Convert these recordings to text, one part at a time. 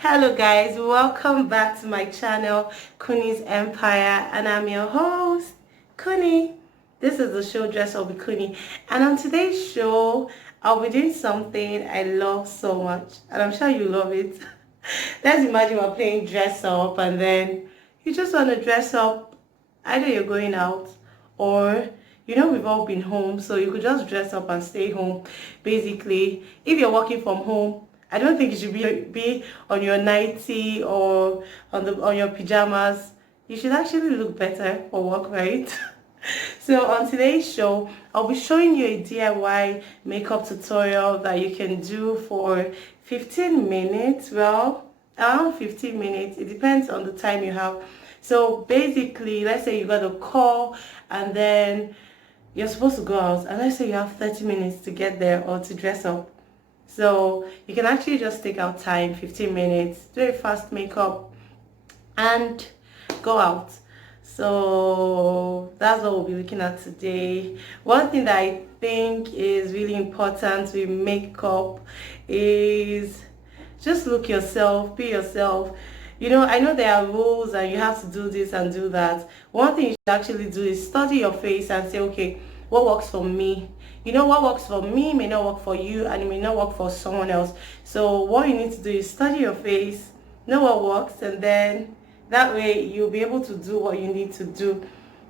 Hello guys, welcome back to my channel Kuni's Empire, and I'm your host Kuni. This is the show Dress Up with Kuni, and on today's show I'll be doing something I love so much, and I'm sure you love it. Let's imagine we're playing dress up and then you just want to dress up. Either you're going out or we've all been home, so you could just dress up and stay home. Basically, if you're working from home, I don't think you should be on your nightie or on your pajamas. You should actually look better for work, right? So on today's show, I'll be showing you a DIY makeup tutorial that you can do for 15 minutes. Well, around 15 minutes. It depends on the time you have. So basically, let's say you got a call and then you're supposed to go out, and let's say you have 30 minutes to get there or to dress up. So you can actually just take out time, 15 minutes, do a fast makeup and go out. So that's what we'll be looking at today. One thing that I think is really important with makeup is just look yourself, be yourself. I know there are rules and you have to do this and do that. One thing you should actually do is study your face and say, okay, what works for me? What works for me may not work for you, and it may not work for someone else. So what you need to do is study your face, know what works, and then that way you'll be able to do what you need to do.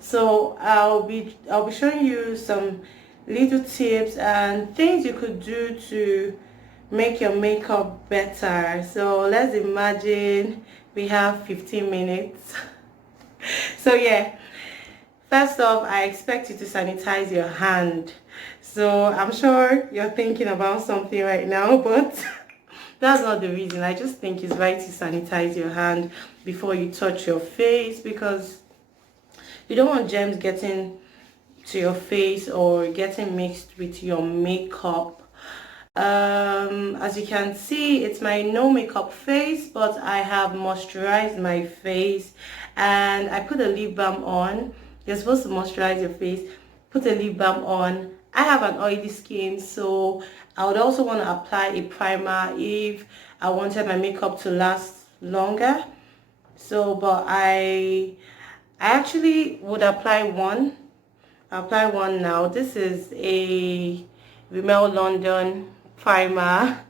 So I'll be showing you some little tips and things you could do to make your makeup better. So let's imagine we have 15 minutes. So yeah, first off, I expect you to sanitize your hand. So I'm sure you're thinking about something right now, but that's not the reason. I just think it's right to sanitize your hand before you touch your face, because you don't want germs getting to your face or getting mixed with your makeup. As you can see, it's my no makeup face, but I have moisturized my face and I put a lip balm on. You're supposed to moisturize your face, put a lip balm on. I have an oily skin, so I would also want to apply a primer if I wanted my makeup to last longer. So but I actually would apply one. I'll apply one now. This is a Rimmel London primer.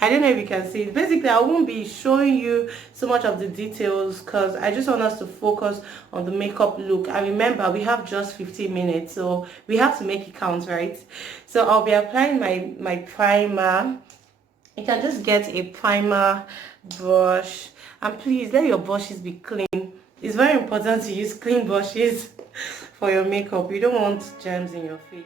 I don't know if you can see it. Basically, I won't be showing you so much of the details because I just want us to focus on the makeup look. And remember, we have just 15 minutes, so we have to make it count, right? So I'll be applying my primer. You can just get a primer brush, and please let your brushes be clean. It's very important to use clean brushes for your makeup. You don't want germs in your face.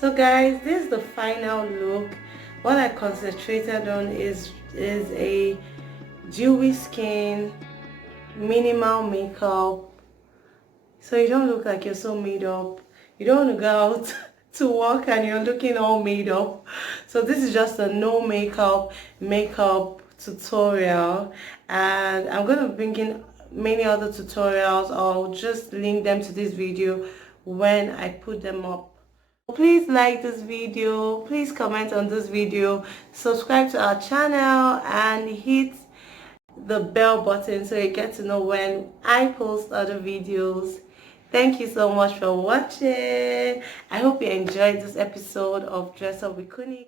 So guys, this is the final look. What I concentrated on is a dewy skin, minimal makeup, so you don't look like you're so made up. You don't want to go out to work and you're looking all made up. So this is just a no makeup tutorial, and I'm going to bring in many other tutorials. I'll just link them to this video when I put them up. Please like this video, please comment on this video, subscribe to our channel, and hit the bell button so you get to know when I post other videos. Thank you so much for watching. I hope you enjoyed this episode of Dress Up with Kuni.